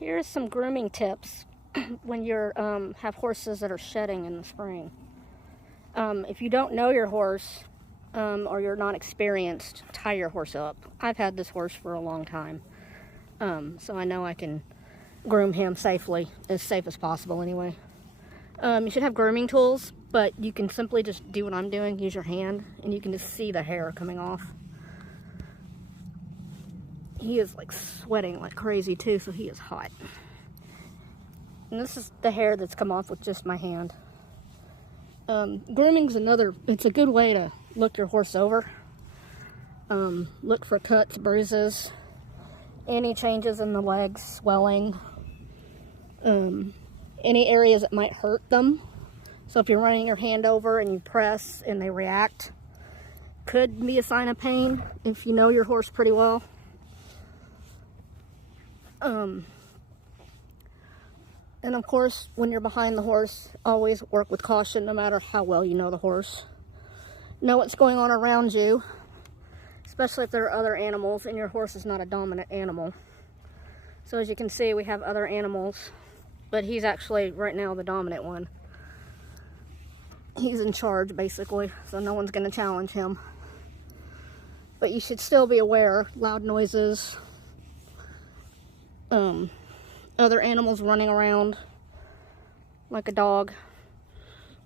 Here's some grooming tips when you have horses that are shedding in the spring. If you don't know your horse or you're not experienced, tie your horse up. I've had this horse for a long time, so I know I can groom him safely, as safe as possible anyway. You should have grooming tools, but you can simply just do what I'm doing, use your hand, and you can just see the hair coming off. He is like sweating like crazy too, so he is hot. And this is the hair that's come off with just my hand. Grooming's it's a good way to look your horse over. Look for cuts, bruises, any changes in the legs, swelling, any areas that might hurt them. So if you're running your hand over and you press and they react, could be a sign of pain if you know your horse pretty well. And of course, when you're behind the horse, always work with caution no matter how well you know the horse. Know what's going on around you, especially if there are other animals and your horse is not a dominant animal. So as you can see, we have other animals, but he's actually right now the dominant one. He's in charge basically, so no one's going to challenge him. But you should still be aware, loud noises, other animals running around like a dog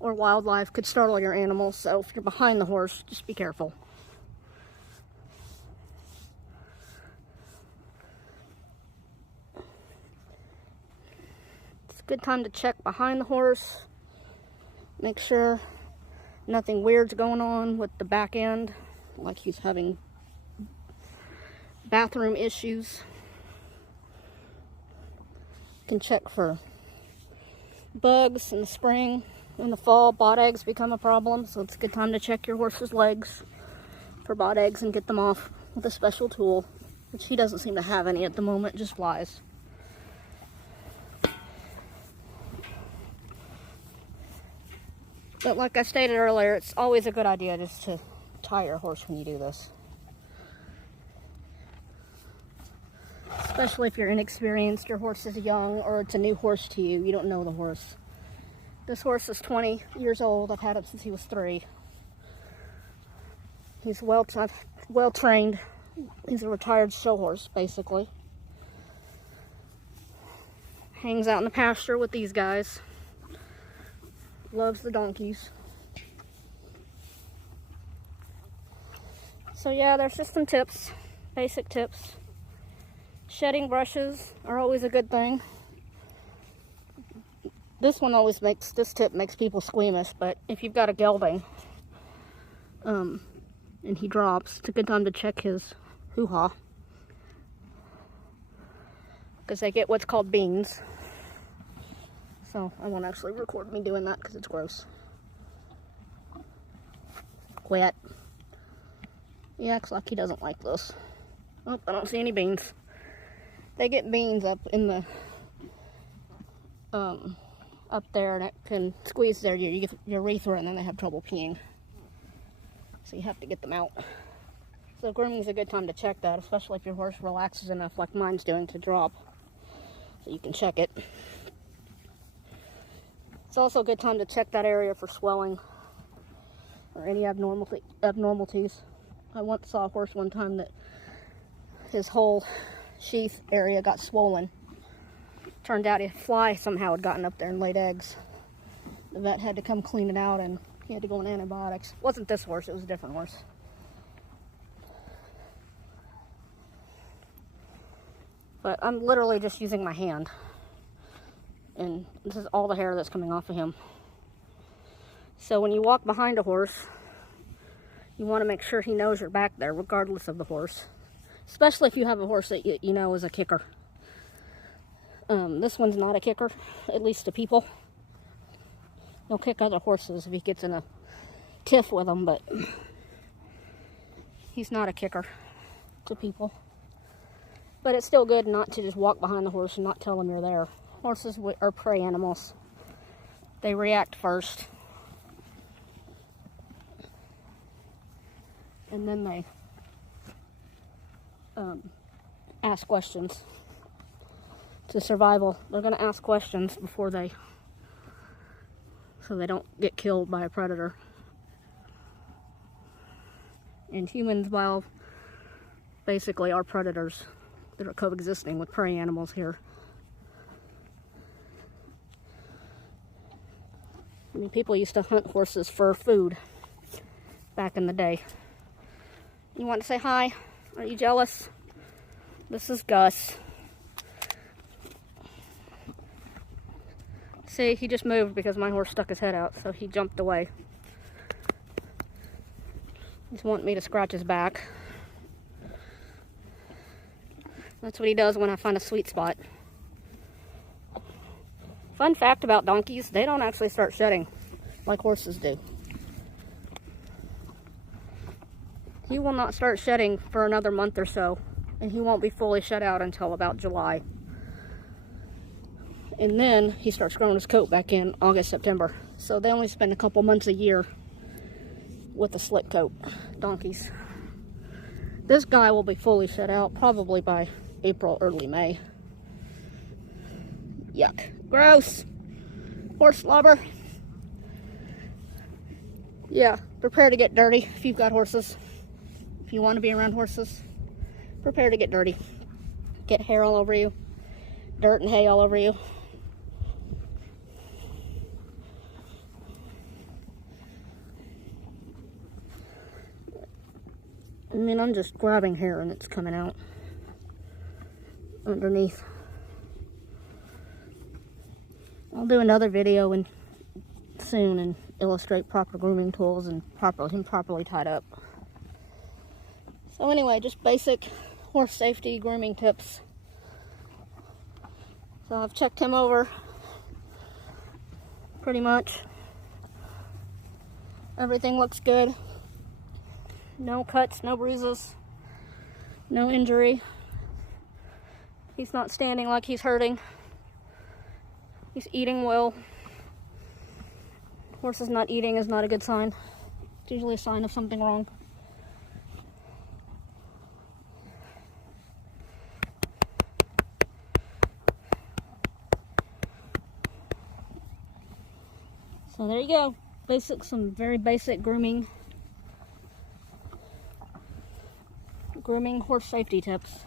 or wildlife could startle your animal. So if you're behind the horse, just be careful. It's a good time to check behind the horse. Make sure nothing weird's going on with the back end, like he's having bathroom issues. You can check for bugs in the spring. In the fall, bot eggs become a problem, so it's a good time to check your horse's legs for bot eggs and get them off with a special tool, which he doesn't seem to have any at the moment, just flies. But like I stated earlier, it's always a good idea just to tie your horse when you do this. Especially if you're inexperienced, your horse is young, or it's a new horse to you, you don't know the horse. This horse is 20 years old. I've had him since he was 3. He's well trained. He's a retired show horse, basically. Hangs out in the pasture with these guys. Loves the donkeys. So yeah, there's just some tips, basic tips. Shedding brushes are always a good thing. This tip makes people squeamish, but if you've got a gelding, and he drops, it's a good time to check his hoo-ha. Because they get what's called beans. So I won't actually record me doing that because it's gross. Quit. He acts like he doesn't like this. Oh, I don't see any beans. They get beans up in the, up there, and it can squeeze their urethra, and then they have trouble peeing. So you have to get them out. So grooming is a good time to check that, especially if your horse relaxes enough like mine's doing to drop. So you can check it. It's also a good time to check that area for swelling or any abnormalities. I once saw a horse one time that his whole sheath area got swollen. Turned out a fly somehow had gotten up there and laid eggs. The vet had to come clean it out, and he had to go on antibiotics. It wasn't this horse, it was a different horse. But I'm literally just using my hand. And this is all the hair that's coming off of him. So when you walk behind a horse, you want to make sure he knows you're back there, regardless of the horse. Especially if you have a horse that you know is a kicker. This one's not a kicker, at least to people. He'll kick other horses if he gets in a tiff with them, but he's not a kicker to people. But it's still good not to just walk behind the horse and not tell him you're there. Horses are prey animals. They react first. And then they ask questions. to survival. They're going to ask questions before so they don't get killed by a predator. And humans, well, basically are predators that are coexisting with prey animals here. I mean, people used to hunt horses for food back in the day. You want to say hi? Are you jealous? This is Gus. See, he just moved because my horse stuck his head out, so he jumped away. He's wanting me to scratch his back. That's what he does when I find a sweet spot. Fun fact about donkeys, they don't actually start shedding like horses do. He will not start shedding for another month or so, and he won't be fully shed out until about July. And then he starts growing his coat back in August, September. So they only spend a couple months a year with a slick coat, donkeys. This guy will be fully shed out probably by April, early May. Yuck. Gross. Horse slobber. Yeah, prepare to get dirty if you've got horses. If you want to be around horses, prepare to get dirty. Get hair all over you, dirt and hay all over you. I mean, I'm just grabbing hair and it's coming out underneath. I'll do another video soon and illustrate proper grooming tools and him properly tied up. So anyway, just basic horse safety grooming tips. So I've checked him over pretty much. Everything looks good. No cuts, no bruises, no injury. He's not standing like he's hurting. He's eating well. Horse is not eating is not a good sign. It's usually a sign of something wrong. So there you go. Some very basic grooming horse safety tips.